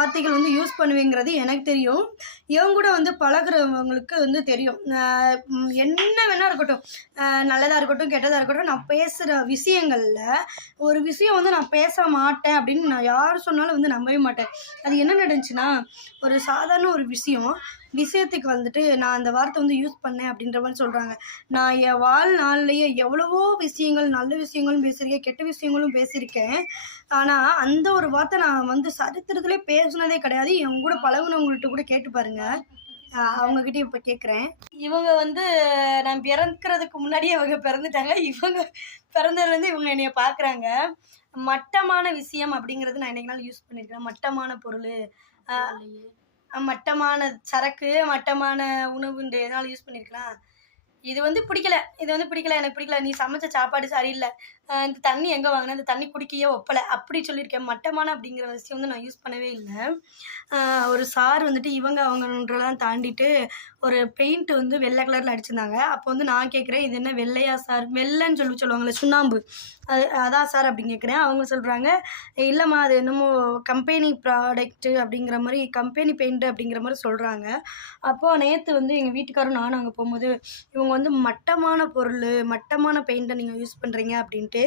வார்த்தைகள் வந்து யூஸ் பண்ணுவேங்கிறது எனக்கு தெரியும். இவங்க கூட வந்து பழகுறவங்களுக்கு வந்து தெரியும். என்ன வேணா இருக்கட்டும். நல்லதாக இருக்கட்டும் கெட்டதாக இருக்கட்டும் நான் பேசுகிற விஷயங்களில் ஒரு விஷயம் வந்து நான் பேச மாட்டேன் அப்படின்னு நான் யார் சொன்னாலும் வந்து நம்பவே மாட்டேன். அது என்ன நடந்துச்சுன்னா ஒரு சாதாரண ஒரு விஷயம் விஷயத்துக்கு வந்துட்டு நான் அந்த வார்த்தை வந்து யூஸ் பண்ணேன் அப்படின்ற மாதிரி சொல்கிறாங்க நான் என் வாழ்நாள்லேயே எவ்வளவோ விஷயங்கள் நல்ல விஷயங்களும் பேசியிருக்கேன் கெட்ட விஷயங்களும் பேசியிருக்கேன். ஆனால் அந்த ஒரு வார்த்தை நான் வந்து சரித்திரத்திலே பேசுனதே கிடையாது. என் கூட பழகுனவங்கள்ட்ட கூட கேட்டு பாருங்க. ஆஹ் இப்போ கேட்குறேன் இவங்க வந்து நான் பிறக்கிறதுக்கு முன்னாடியே அவங்க பிறந்துட்டாங்க. இவங்க பிறந்ததுலேருந்து இவங்க என்னைய பார்க்குறாங்க மட்டமான விஷயம் அப்படிங்கிறது நான் என்னைக்கு நாள் யூஸ் பண்ணியிருக்கேன் மட்டமான பொருள். மட்டமான சரக்கு மட்டமான உணவுன்ற எதனால யூஸ் பண்ணியிருக்கலாம் இது வந்து பிடிக்கல இது வந்து பிடிக்கல எனக்கு பிடிக்கல நீ சமைச்ச சாப்பாடு சரியில்லை. இந்த தண்ணி எங்கே வாங்கின? இந்த தண்ணி குடிக்கையே ஒப்பலை. அப்படி சொல்லியிருக்கேன். மட்டமான அப்படிங்கிற விஷயம் வந்து நான் யூஸ் பண்ணவே இல்லை. ஒரு சார் வந்துட்டு இவங்க அவங்கன்றலாம் தாண்டிட்டு ஒரு பெயிண்ட் வந்து வெள்ளை கலரில் அடிச்சிருந்தாங்க. அப்போ வந்து நான் கேட்குறேன் இது என்ன வெள்ளையா சார் வெள்ளைன்னு சொல்லி சொல்லுவாங்கள்ல சுண்ணாம்பு. அது அதான் சார் அப்படின்னு கேட்குறேன். அவங்க சொல்கிறாங்க இல்லைம்மா அது என்னமோ கம்பெனி ப்ராடக்ட்டு அப்படிங்கிற மாதிரி கம்பெனி பெயிண்ட் அப்படிங்கிற மாதிரி சொல்கிறாங்க அப்போது நேற்று வந்து எங்கள் வீட்டுக்காரும் நானும் அங்கே போகும்போது இவங்க வந்து மட்டமான பொருள் மட்டமான பெயிண்ட்டை நீங்கள் யூஸ் பண்ணுறீங்க அப்படின்ட்டு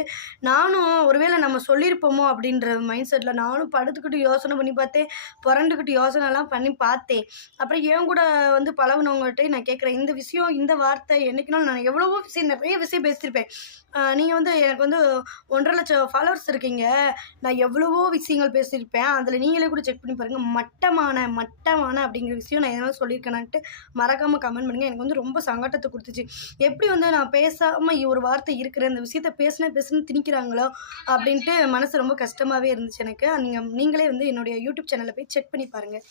நானும் ஒருவேளை நம்ம சொல்லியிருப்போமோ அப்படின்ற மைண்ட் செட்டில் நானும் படுத்துக்கிட்டு யோசனை பண்ணி பார்த்தேன் புரண்டுக்கிட்டு யோசனைலாம் பண்ணி பார்த்தேன். அப்புறம் என் கூட வந்து பழகுனவங்கள்ட்ட நான் கேட்குறேன் இந்த விஷயம் இந்த வார்த்தை என்னைக்குனாலும் நான் எவ்வளவோ விஷயம் நிறைய விஷயம் பேசியிருப்பேன். நீங்கள் வந்து எனக்கு வந்து ஒன்றரை லட்சம் ஃபாலோவர்ஸ் இருக்கீங்க நான் எவ்வளவோ விஷயங்கள் பேசியிருப்பேன் அதில் நீங்களே கூட செக் பண்ணி பாருங்கள் மட்டமான மட்டமான அப்படிங்கிற விஷயம் நான் எதனா சொல்லியிருக்கேனான்ட்டு மறக்காமல் கமெண்ட் பண்ணுங்கள் எனக்கு வந்து ரொம்ப சங்கடத்தை கொடுத்துச்சு எப்படி வந்து நான் பேசாமல் ஒரு வார்த்தை இருக்கிற இந்த விஷயத்த பேசின பேசுன்னு திணிக்கிறாங்களோ அப்படின்ட்டு மனசு ரொம்ப கஷ்டமாகவே இருந்துச்சு எனக்கு. நீங்கள் நீங்களே வந்து என்னுடைய யூடியூப் சேனலில் போய் செக் பண்ணி பாருங்கள்